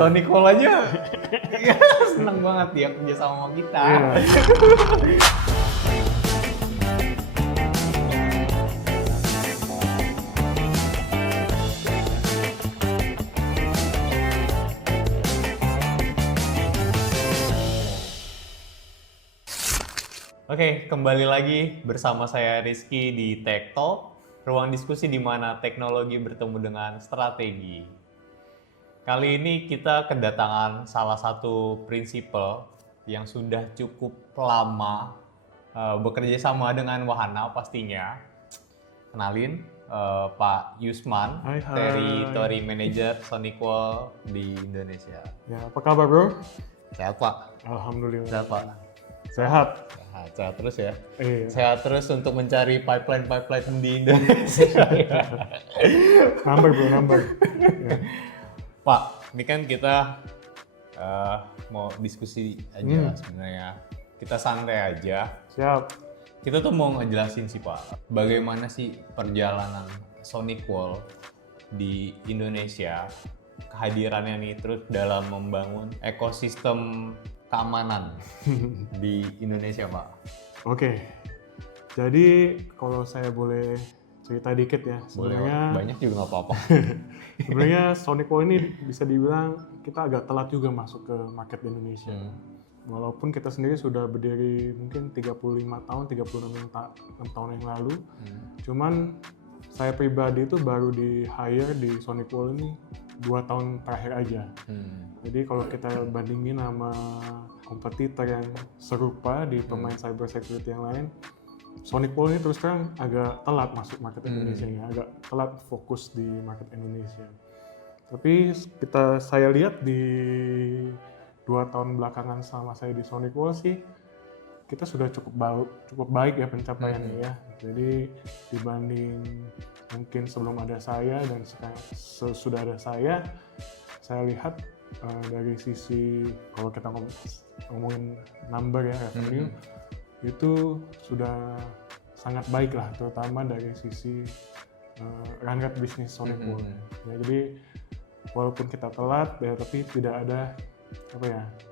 Sonic Wall aja ya, seneng banget dia kerja sama kita. Oke, kembali lagi bersama saya Rizky di Tech Talk, ruang diskusi di mana teknologi bertemu dengan strategi. Kali ini kita kedatangan salah satu prinsipal yang sudah cukup lama bekerja sama dengan Wahana pastinya. Kenalin, Pak Yusman, Hai. Territory Manager Sonic Wall di Indonesia. Ya, apa kabar bro? Sehat Pak? Alhamdulillah. Sehat Pak? Sehat. Sehat terus ya? Iya. Sehat terus untuk mencari pipeline di Indonesia. Number bro, number. Ya. Pak, ini kan kita mau diskusi aja sebenarnya. Kita santai aja. Siap. Kita tuh mau ngejelasin sih Pak, bagaimana sih perjalanan Sonic Wall di Indonesia, kehadirannya nih terus dalam membangun ekosistem keamanan di Indonesia Pak. Oke. Jadi kalau saya boleh cerita dikit ya, Boleh, banyak juga nggak apa-apa. sebenarnya Sonic Wall ini bisa dibilang kita agak telat juga masuk ke market di Indonesia. Walaupun kita sendiri sudah berdiri mungkin 35 tahun, 36 tahun yang lalu. Cuman saya pribadi itu baru di hire di Sonic Wall ini 2 tahun terakhir aja. Jadi kalau kita bandingin sama kompetitor yang serupa di pemain cyber security yang lain, Sonic Wall ini terus terang agak telat masuk market Indonesia ya, agak telat fokus di market Indonesia. Tapi saya lihat di 2 tahun belakangan selama saya di Sonic Wall sih, kita sudah cukup baik ya pencapaiannya ya. Jadi dibanding mungkin sebelum ada saya dan sekarang sudah ada saya lihat dari sisi kalau kita ngomongin number ya revenue itu sudah sangat baik lah, terutama dari sisi run rate bisnis Sonic Wall. Ya, jadi walaupun kita telat ya, tapi tidak ada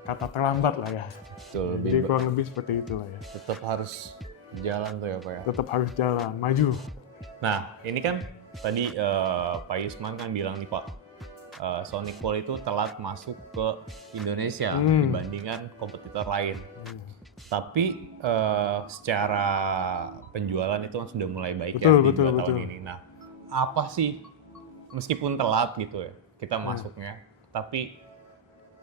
kata terlambat lah ya. Betul, Jadi kurang lebih seperti itulah ya. tetap harus jalan tuh ya Pak ya. Tetap harus jalan, maju. Nah, ini kan tadi Pak Yusman kan bilang nih Pak, Sonic Wall itu telat masuk ke Indonesia dibandingkan kompetitor lain. Tapi secara penjualan itu kan sudah mulai baik di 2 tahun ini. Nah, apa sih meskipun telat gitu ya kita masuknya, tapi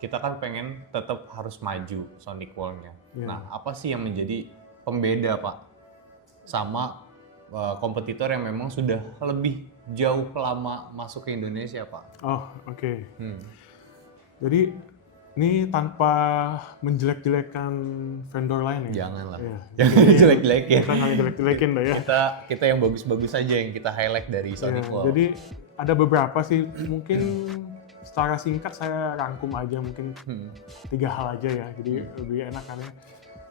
kita kan pengen tetap harus maju Sonic Wall-nya. Nah, apa sih yang menjadi pembeda Pak sama kompetitor yang memang sudah lebih jauh lama masuk ke Indonesia Pak? Oh, oke. Jadi ini tanpa menjelek-jelekan vendor lain ya? Janganlah. Ya. Jangan jelek-jelekin. Kita nggak jelek-jelekin dah ya. Kita yang bagus-bagus aja yang kita highlight dari Sonic Wall. Jadi ada beberapa sih, mungkin secara singkat saya rangkum aja mungkin 3 hal aja ya, jadi lebih enak kan ya.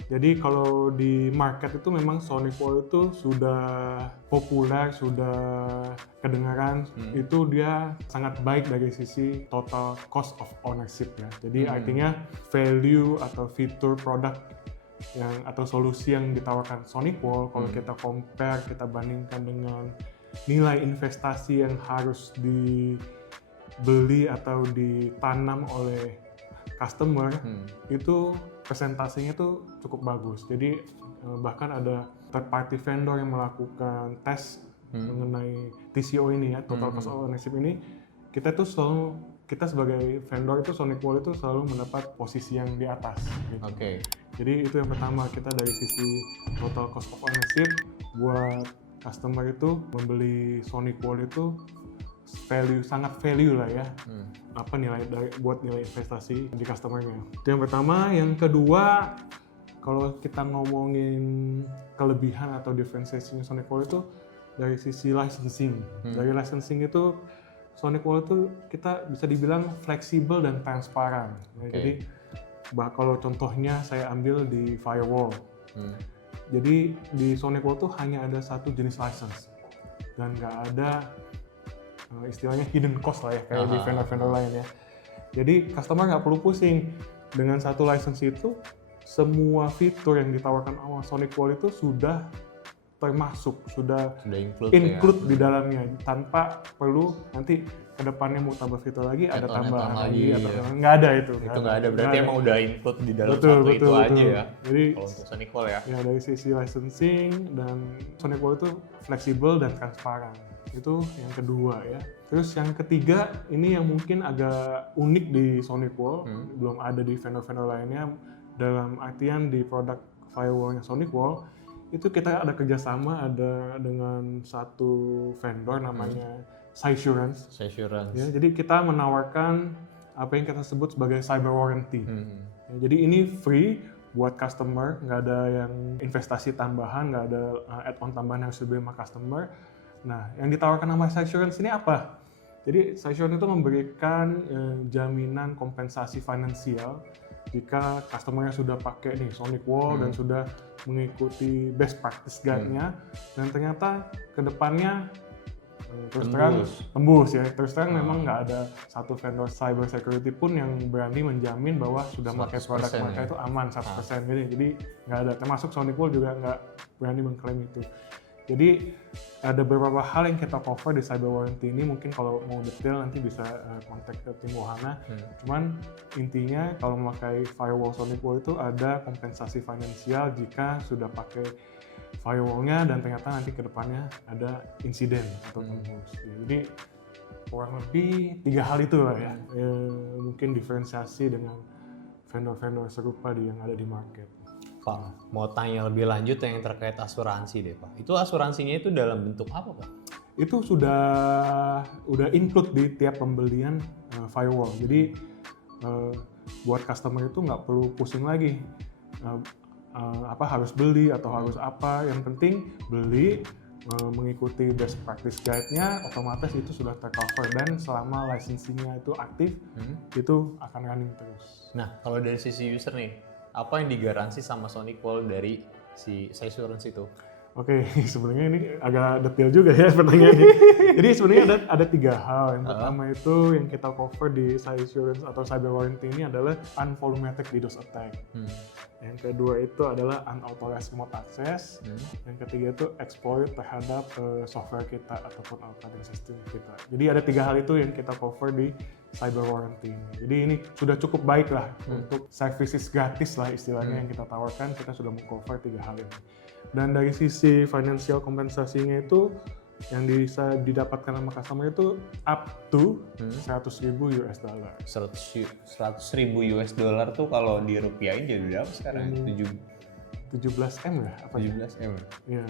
Jadi kalau di market itu memang Sonic Wall itu sudah populer, sudah kedengaran, itu dia sangat baik dari sisi total cost of ownership ya. Jadi artinya value atau fitur produk atau solusi yang ditawarkan Sonic Wall, kalau kita compare, kita bandingkan dengan nilai investasi yang harus dibeli atau ditanam oleh customer, itu presentasinya tuh cukup bagus. Jadi bahkan ada third party vendor yang melakukan tes mengenai TCO ini ya, total cost of ownership ini. Kita sebagai vendor itu Sonic Wall itu selalu mendapat posisi yang di atas gitu. Oke. Jadi itu yang pertama, kita dari sisi total cost of ownership buat customer itu membeli Sonic Wall itu sangat value lah ya. Apa buat nilai investasi di customernya. Itu yang pertama. Yang kedua, kalau kita ngomongin kelebihan atau diferensiasinya Sonic Wall itu dari sisi licensing. Dari licensing itu Sonic Wall itu kita bisa dibilang fleksibel dan transparan. Jadi kalau contohnya saya ambil di firewall. Jadi di Sonic Wall tuh hanya ada satu jenis license dan nggak ada istilahnya hidden cost lah ya kayak di vendor-vendor lain ya. Jadi customer nggak perlu pusing. Dengan satu license itu, semua fitur yang ditawarkan sama Sonic Wall itu sudah termasuk, sudah include di dalamnya, tanpa perlu nanti kedepannya mau tambah fitur lagi, ada tambahan lagi, atau nggak ada itu. Itu nggak ada, berarti emang udah include di dalam betul, itu aja ya. Jadi kalau untuk Sonic Wall ya. Ya dari sisi licensing dan Sonic Wall itu fleksibel dan transparan. Itu yang kedua ya. Terus yang ketiga, ini yang mungkin agak unik di Sonic Wall, belum ada di vendor-vendor lainnya, dalam artian di produk firewall-nya Sonic Wall, itu kita ada kerjasama dengan satu vendor namanya Cysurance. Ya, jadi kita menawarkan apa yang kita sebut sebagai cyber warranty. Ya, jadi ini free buat customer, nggak ada yang investasi tambahan, nggak ada add-on tambahan yang harus dibeli sama customer. Nah, yang ditawarkan sama Cysurance ini apa? Jadi Cysurance itu memberikan jaminan kompensasi finansial jika customer-nya sudah pakai nih Sonic Wall dan sudah mengikuti best practice guide-nya dan ternyata kedepannya terus terang tembus ya. Terus terang memang nggak ada satu vendor cyber security pun yang berani menjamin bahwa sudah pakai produk mereka itu aman 100%. Jadi nggak ada, termasuk Sonic Wall juga nggak berani mengklaim itu. Jadi ada beberapa hal yang kita cover di cyber warranty ini, mungkin kalau mau detail nanti bisa kontak ke tim Wahana. Cuman intinya kalau memakai firewall Sonic Wall itu ada kompensasi finansial jika sudah pakai firewall-nya dan ternyata nanti ke depannya ada insiden atau tembus. Jadi kurang lebih 3 hal itu lah ya. Mungkin diferensiasi dengan vendor-vendor serupa yang ada di market. Pak, mau tanya lebih lanjut yang terkait asuransi deh Pak. Itu asuransinya itu dalam bentuk apa Pak? Itu udah include di tiap pembelian firewall. Jadi buat customer itu nggak perlu pusing lagi harus beli atau harus apa. Yang penting beli, mengikuti best practice guide-nya, otomatis itu sudah tercover dan selama licensing-nya itu aktif, itu akan running terus. Nah, kalau dari sisi user nih, apa yang digaransi sama Sonic Wall dari si Cysurance itu? Oke, sebenarnya ini agak detail juga ya pertanyaannya. Jadi sebenarnya ada 3 hal. Yang pertama itu yang kita cover di Cysurance atau cyber warranty ini adalah unvolumetric DDoS attack. Yang kedua itu adalah unauthorized remote access. Yang ketiga itu exploit terhadap software kita ataupun operating system kita. Jadi ada 3 hal itu yang kita cover di cyber warranty ini. Jadi ini sudah cukup baik lah untuk services gratis lah istilahnya yang kita tawarkan. Kita sudah mengcover 3 hal ini. Dan dari sisi financial kompensasinya itu yang bisa didapatkan sama customer itu up to $100,000 US. 100,000 US dollar tuh kalau dirupiahin jadi berapa sekarang? 17M ya? 17M? Iya,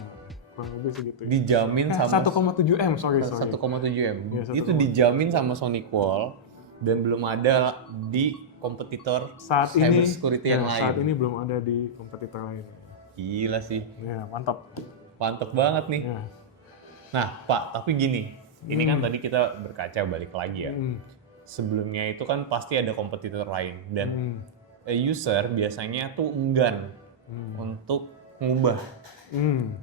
kurang lebih segitu. Dijamin sama 1,7M, sorry. 1,7M. Ya, itu dijamin sama Sonic Wall dan belum ada di kompetitor cyber security yang lain. Saat ini belum ada di kompetitor lain. Gila sih. Ya, mantap. Mantap banget nih. Ya. Nah, Pak, tapi gini. Ini kan tadi kita berkaca balik lagi ya. Sebelumnya itu kan pasti ada kompetitor lain dan user biasanya tuh enggan untuk ngubah.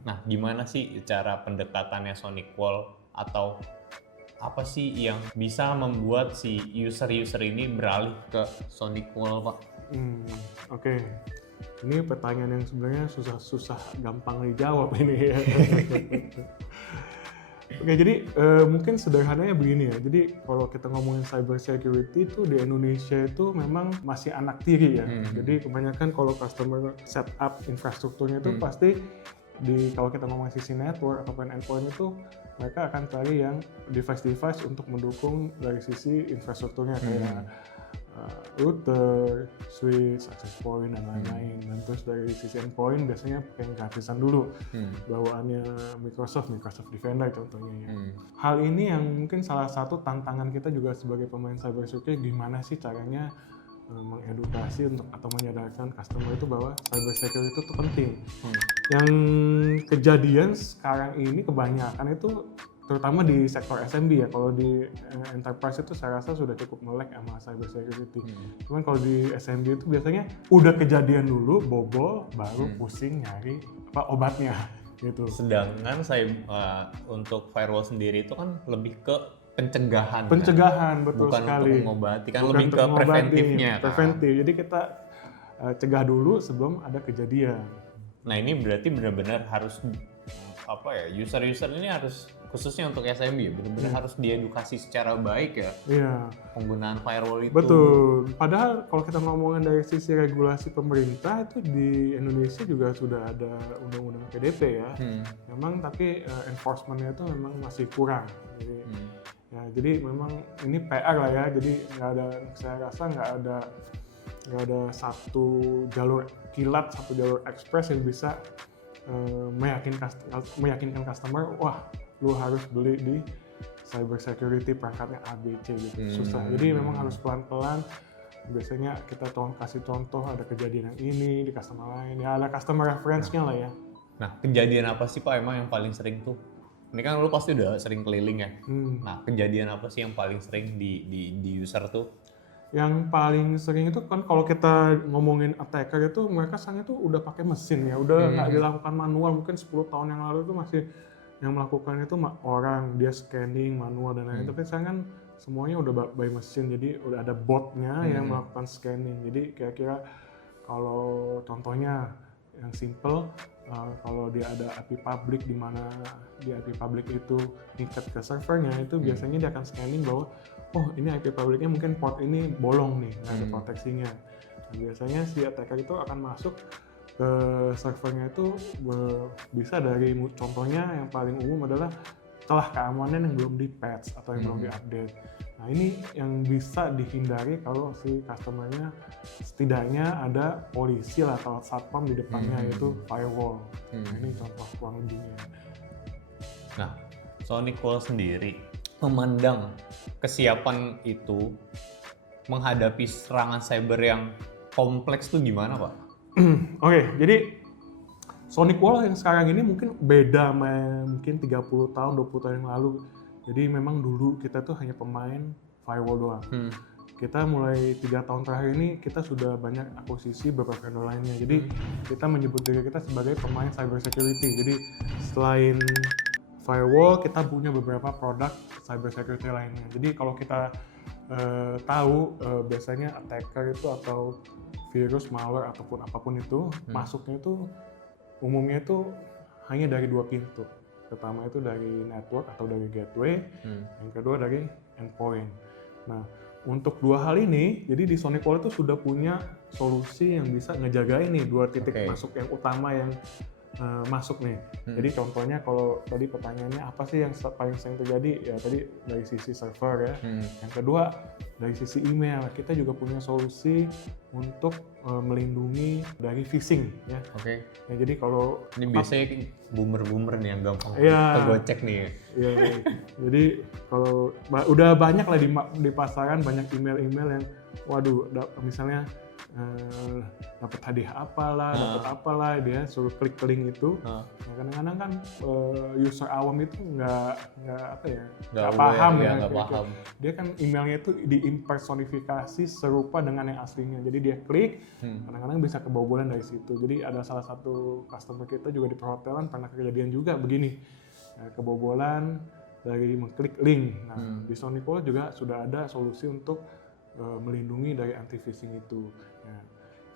Nah, gimana sih cara pendekatannya Sonic Wall atau apa sih yang bisa membuat si user-user ini beralih ke Sonic Wall, Pak? Oke. Ini pertanyaan yang sebenarnya susah gampang dijawab ini ya. Oke, jadi mungkin sederhananya begini ya. Jadi kalau kita ngomongin cyber security itu di Indonesia itu memang masih anak tiri ya. Jadi kebanyakan kalau customer set up infrastrukturnya itu pasti kalau kita ngomongin sisi network ataupun endpoint itu mereka akan cari yang device-device untuk mendukung dari sisi infrastrukturnya kayak router, switch, access point, dan lain-lain. Dan terus dari sisi endpoint biasanya pakai yang gratisan dulu, bawaannya Microsoft Defender contohnya ya. Hal ini yang mungkin salah satu tantangan kita juga sebagai pemain cyber security, gimana sih caranya mengedukasi untuk atau menyadarkan customer itu bahwa cyber security itu penting. Yang kejadian sekarang ini kebanyakan itu terutama di sektor SMB ya. Kalau di enterprise itu saya rasa sudah cukup melek sama cyber security. Cuman kalau di SMB itu biasanya udah kejadian dulu, bobol, baru pusing nyari obatnya gitu. Sedangkan saya untuk firewall sendiri itu kan lebih ke pencegahan. Pencegahan, betul bukan sekali. Untuk mengobati, kan Bukan lebih untuk ke mengobati, preventifnya. Preventif. Jadi kita cegah dulu sebelum ada kejadian. Nah ini berarti benar-benar harus user ini harus khususnya untuk SMB ya, benar-benar harus diedukasi secara baik ya. Iya. Penggunaan firewall itu. Betul. Padahal kalau kita ngomongin dari sisi regulasi pemerintah itu di Indonesia juga sudah ada undang-undang PDP ya. Memang tapi enforcement-nya itu memang masih kurang. Jadi memang ini PR lah ya. Jadi saya rasa nggak ada satu jalur kilat, satu jalur ekspres yang bisa meyakinkan customer, wah lu harus beli di cyber security perangkatnya ABC gitu. Susah. Jadi memang harus pelan-pelan. Biasanya kita kasih contoh ada kejadian yang ini di customer lain. Ya ada customer reference-nya lah ya. Nah, kejadian apa sih Pak emang yang paling sering tuh? Ini kan lu pasti udah sering keliling ya. Nah, kejadian apa sih yang paling sering di user tuh? Yang paling sering itu kan kalau kita ngomongin attacker itu mereka sekarang itu udah pakai mesin ya, udah nggak dilakukan manual. Mungkin 10 tahun yang lalu itu masih yang melakukan itu orang, dia scanning manual dan lain-lain. Tapi sekarang kan semuanya udah by mesin, jadi udah ada botnya yang melakukan scanning. Jadi kira-kira kalau contohnya yang simple, kalau dia ada IP public di mana di IP public itu tingkat ke servernya itu biasanya dia akan scanning bahwa oh ini IP publicnya mungkin port ini bolong nih, nggak ada proteksinya. Nah, biasanya si attacker itu akan masuk ke servernya itu bisa dari contohnya yang paling umum adalah celah keamanan yang belum di patch atau yang belum diupdate. Nah ini yang bisa dihindari kalau si customernya setidaknya ada polisi lah atau satpam di depannya yaitu firewall. Nah, ini contoh kurang lebihnya. Nah, SonicWall sendiri memandang kesiapan itu menghadapi serangan cyber yang kompleks tuh gimana Pak? Oke, jadi SonicWall yang sekarang ini mungkin beda sama mungkin 30 tahun, 20 tahun yang lalu. Jadi memang dulu kita tuh hanya pemain firewall doang. Kita mulai 3 tahun terakhir ini kita sudah banyak akuisisi beberapa vendor lainnya. Jadi kita menyebut diri kita sebagai pemain cyber security. Jadi selain firewall kita punya beberapa produk cyber security lainnya. Jadi kalau kita tahu biasanya attacker itu atau virus, malware ataupun apapun itu masuknya itu umumnya itu hanya dari 2 pintu. Pertama itu dari network atau dari gateway, yang kedua dari endpoint. Nah, untuk 2 hal ini, jadi di SonicWall itu sudah punya solusi yang bisa ngejagain nih 2 titik masuk yang utama yang masuk nih. Jadi contohnya kalau tadi pertanyaannya apa sih yang paling sering terjadi? Ya tadi dari sisi server ya. Yang kedua dari sisi email, kita juga punya solusi untuk melindungi dari phishing ya. Ya, jadi kalau ini biasanya boomer nih yang gampang tergocek nih. Ya. Jadi kalau udah banyak lah di pasaran banyak email-email yang waduh misalnya dapat hadiah apalah dia suruh klik link itu. Nah, kadang-kadang kan user awam itu nggak paham. Dia kan emailnya itu diimpersonifikasi serupa dengan yang aslinya. Jadi dia klik, kadang-kadang bisa kebobolan dari situ. Jadi ada salah satu customer kita juga di perhotelan pernah kejadian juga begini, kebobolan dari mengklik link. Nah, di SonicWall juga sudah ada solusi untuk melindungi dari anti-phishing itu. Ya,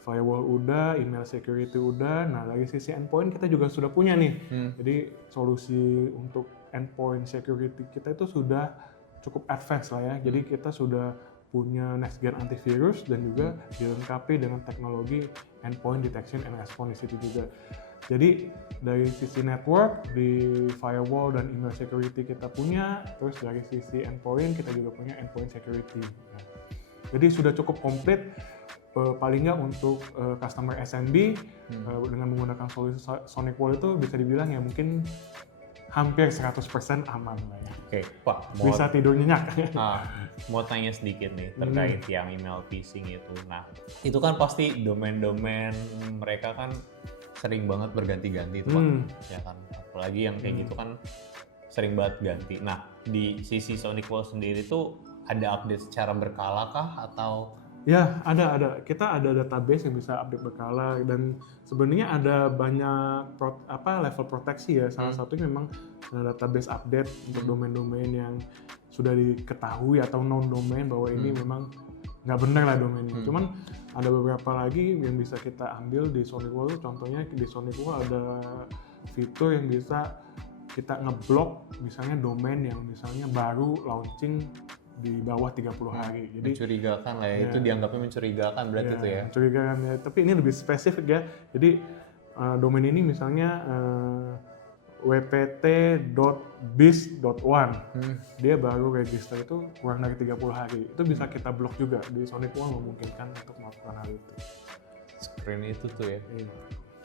firewall udah, email security udah. Nah, dari sisi endpoint kita juga sudah punya nih. Jadi solusi untuk endpoint security kita itu sudah cukup advance lah ya. Jadi kita sudah punya next gen antivirus dan juga dilengkapi dengan teknologi endpoint detection and response di situ juga. Jadi dari sisi network, di firewall dan email security kita punya, terus dari sisi endpoint kita juga punya endpoint security. Ya. Jadi sudah cukup komplit paling nggak untuk customer SMB dengan menggunakan solusi SonicWall itu bisa dibilang ya mungkin hampir 100% aman lah ya. Oke, Pak. Bisa tidur nyenyak. Mau tanya sedikit nih terkait yang email phishing itu. Nah, itu kan pasti domain-domain mereka kan sering banget berganti-ganti itu Pak. Ya kan, apalagi yang kayak gitu kan sering banget ganti. Nah, di sisi SonicWall sendiri tuh ada update secara berkala kah atau? Ya, ada. Kita ada database yang bisa update berkala dan sebenarnya ada banyak level proteksi ya. Salah satunya memang database update untuk domain-domain yang sudah diketahui atau known domain bahwa ini memang nggak benar lah domainnya. Cuman ada beberapa lagi yang bisa kita ambil di SonicWall. Contohnya di SonicWall ada fitur yang bisa kita ngeblok misalnya domain yang misalnya baru launching di bawah 30 hari. Jadi mencurigakan lah ya, itu dianggapnya mencurigakan berarti itu ya. Mencurigakan ya, tapi ini lebih spesifik ya. Jadi domain ini misalnya wpt.biz.one, dia baru register itu kurang dari 30 hari. Itu bisa kita blok juga. Di SonicWall memungkinkan untuk melakukan hal itu. Screen itu tuh ya.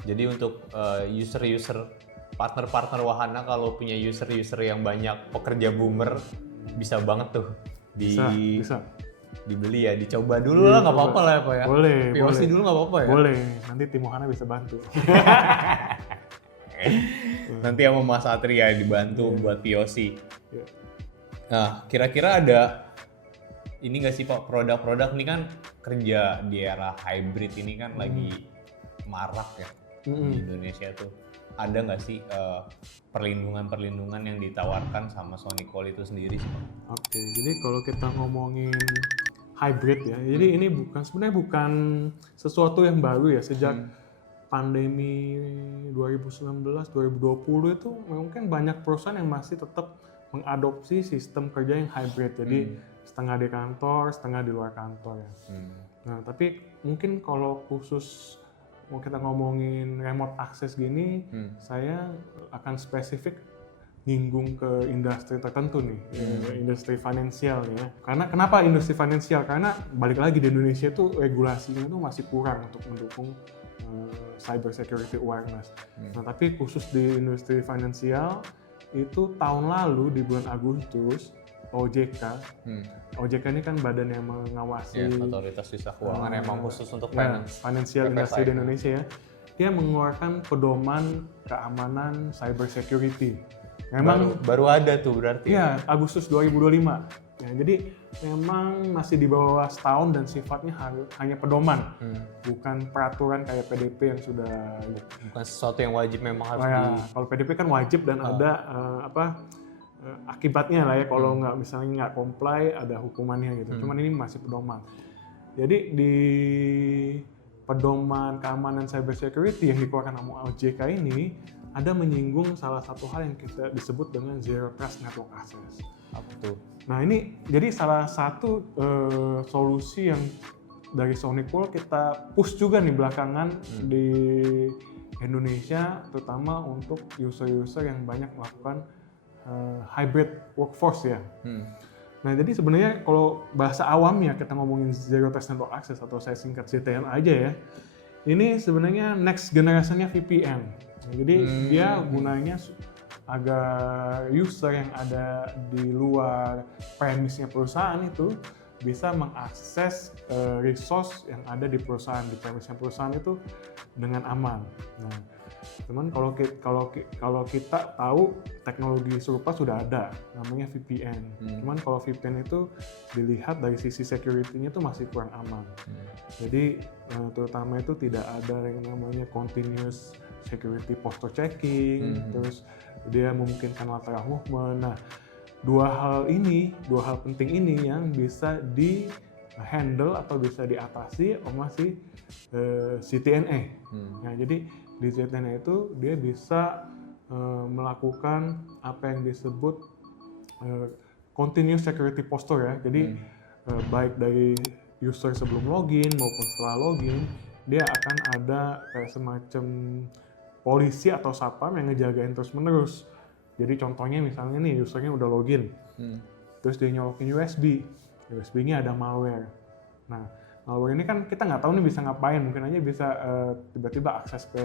Jadi untuk user-user, partner-partner wahana kalau punya user-user yang banyak pekerja boomer, bisa banget tuh Bisa. dibeli ya, dicoba dulu lah, nggak apa-apa lah ya Pak ya. Boleh. POC dulu nggak apa-apa ya. Boleh, nanti tim wahana bisa bantu. Nanti sama Mas Satria dibantu buat POC. Iya. Nah, kira-kira ada ini nggak sih Pak, produk-produk ini kan kerja di era hybrid ini kan lagi marak ya di Indonesia tuh. Ada nggak sih perlindungan-perlindungan yang ditawarkan sama SonicWall itu sendiri sih Pak? Oke, jadi kalau kita ngomongin hybrid ya, jadi ini sebenarnya bukan sesuatu yang baru ya. Sejak pandemi 2019-2020 itu mungkin banyak perusahaan yang masih tetap mengadopsi sistem kerja yang hybrid. Jadi setengah di kantor, setengah di luar kantor ya. Nah, tapi mungkin kalau khusus mau kita ngomongin remote access gini, saya akan spesifik nyinggung ke industri tertentu nih, industri finansial ya. Karena kenapa industri finansial? Karena balik lagi di Indonesia itu regulasinya itu masih kurang untuk mendukung cyber security awareness. Nah, tapi khusus di industri finansial itu tahun lalu di bulan Agustus OJK ini kan badan yang mengawasi otoritas jasa keuangan emang khusus untuk financial industry di Indonesia ya. Dia mengeluarkan pedoman keamanan cyber security. Memang baru ada tuh berarti. Iya, Agustus 2025. Ya, jadi memang masih di bawah setahun dan sifatnya hanya pedoman, bukan peraturan kayak PDP yang sudah. Bukan sesuatu yang wajib memang harus Kalau PDP kan wajib dan ada akibatnya lah ya, kalau misalnya nggak comply ada hukumannya gitu. Cuman ini masih pedoman. Jadi di pedoman keamanan cyber security yang dikeluarkan sama OJK ini ada menyinggung salah satu hal yang kita disebut dengan Zero Trust Network Access. Apa tuh? Nah ini jadi salah satu solusi yang dari SonicWall kita push juga nih belakangan di Indonesia, terutama untuk user-user yang banyak melakukan hybrid workforce ya. Nah jadi sebenarnya kalau bahasa awamnya kita ngomongin Zero Trust Network Access atau saya singkat ZTN aja ya, ini sebenarnya next generation-nya VPN. Nah, jadi dia gunanya agar user yang ada di luar premisnya perusahaan itu bisa mengakses resource yang ada di perusahaan, di premisnya perusahaan itu dengan aman. Nah, cuman kalau kita tahu teknologi serupa sudah ada, namanya VPN. Cuman kalau VPN itu dilihat dari sisi security-nya itu masih kurang aman. Jadi terutama itu tidak ada yang namanya continuous security posture checking, terus dia memungkinkan lateral movement. Nah, dua hal penting ini yang bisa di handle atau bisa diatasi sama si CTNA. Nah, jadi di CTNA itu dia bisa melakukan apa yang disebut continuous security posture ya. Jadi baik dari user sebelum login maupun setelah login, dia akan ada kayak semacam polisi atau satpam yang ngejagain terus-menerus. Jadi contohnya misalnya nih usernya udah login, terus dia nyolokin USB-nya ada malware. Nah, malware ini kan kita nggak tahu nih bisa ngapain, mungkin aja bisa tiba-tiba akses ke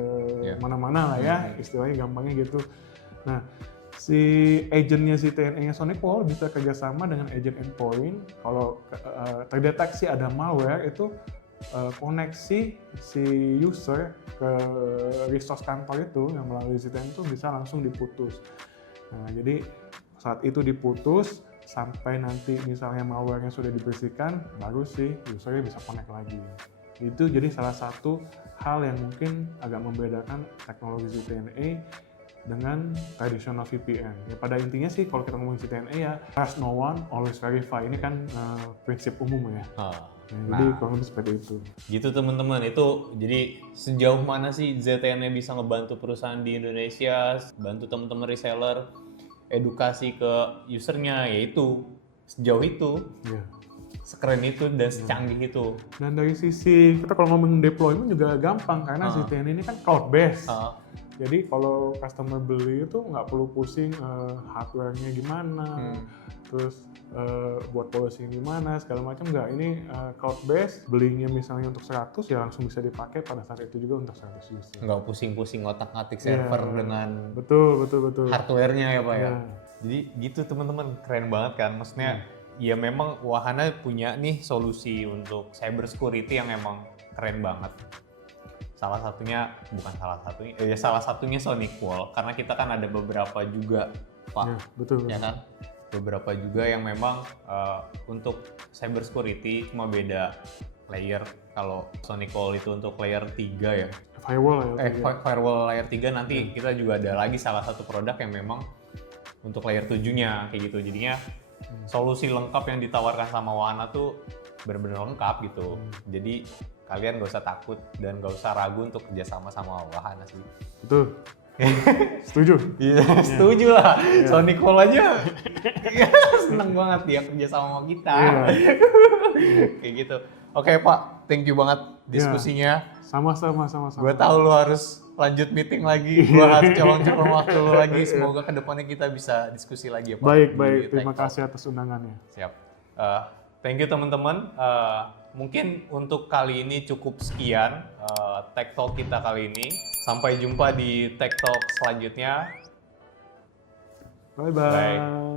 mana-mana lah ya, istilahnya gampangnya gitu. Nah, si agentnya si TNA-nya SonicWall bisa kerjasama dengan agent endpoint. Kalau terdeteksi ada malware itu koneksi si user ke resource kantor itu yang melalui CTN itu bisa langsung diputus. Nah, jadi saat itu diputus sampai nanti misalnya malware-nya sudah dibersihkan, baru si usernya bisa connect lagi. Itu jadi salah satu hal yang mungkin agak membedakan teknologi CTNA dengan traditional VPN. Ya, pada intinya sih kalau kita ngomongin ZTNA ya trust no one, always verify. Ini kan prinsip umum ya. Jadi kurang lebih seperti itu. Gitu teman-teman, itu jadi sejauh mana sih ZTNA bisa ngebantu perusahaan di Indonesia, bantu teman-teman reseller, edukasi ke usernya, yaitu sejauh itu, sekeren itu dan secanggih itu. Dan dari sisi kita kalau ngomongin deployment juga gampang karena ZTNA ini kan cloud based. Jadi kalau customer beli itu nggak perlu pusing hardware-nya gimana, terus buat policy gimana, segala macam nggak. Ini cloud based, belinya misalnya untuk 100 ya langsung bisa dipakai pada saat itu juga untuk 100 user. Nggak pusing-pusing otak-atik server dengan betul. hardware-nya ya Pak ya. Jadi gitu teman-teman, keren banget kan. Maksudnya ya memang Wahana punya nih solusi untuk cyber security yang emang keren banget. Salah satunya SonicWall, karena kita kan ada beberapa juga Pak, betul. Ya kan? Beberapa juga yang memang untuk cyber security cuma beda layer. Kalau SonicWall itu untuk layer 3 ya. Firewall layer 3, nanti kita juga ada lagi salah satu produk yang memang untuk layer 7-nya kayak gitu. Jadinya solusi lengkap yang ditawarkan sama Wahana tuh benar-benar lengkap gitu. Jadi kalian gak usah takut dan gak usah ragu untuk kerjasama sama Wahana sih. Betul. Setuju? Iya, setuju lah. SonicWall aja seneng banget dia kerjasama sama kita. Kayak gitu. Oke Pak, thank you banget diskusinya. Sama-sama. Gue tahu lu harus lanjut meeting lagi. Gue harus colong-colong waktu lu lagi. Semoga kedepannya kita bisa diskusi lagi ya Pak. Baik. Terima kasih atas undangannya. Siap. Thank you teman-teman. Mungkin untuk kali ini cukup sekian Tech Talk kita kali ini. Sampai jumpa di Tech Talk selanjutnya. Bye.